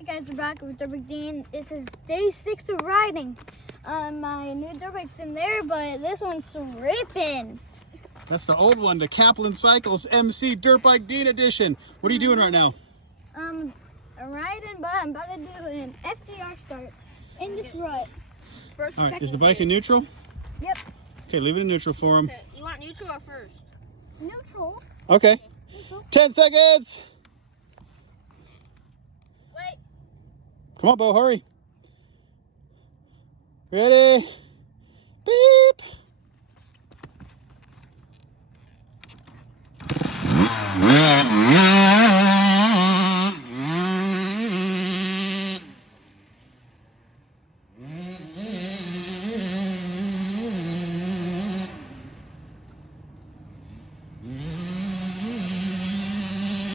Hey guys, we're back with Dirt Bike Dean. This is day 6 of riding. My new dirt bike's in there, but this one's ripping. That's the old one, the Kaplan Cycles MC Dirt Bike Dean Edition. What are you doing right now? I'm riding, but I'm about to do an FDR start in this rut. All right, is the bike in neutral? Yep. Okay, leave it in neutral for him. Okay, you want neutral or first? Neutral. Okay. Neutral. 10 seconds. Wait. Come on, Bo, hurry. Ready?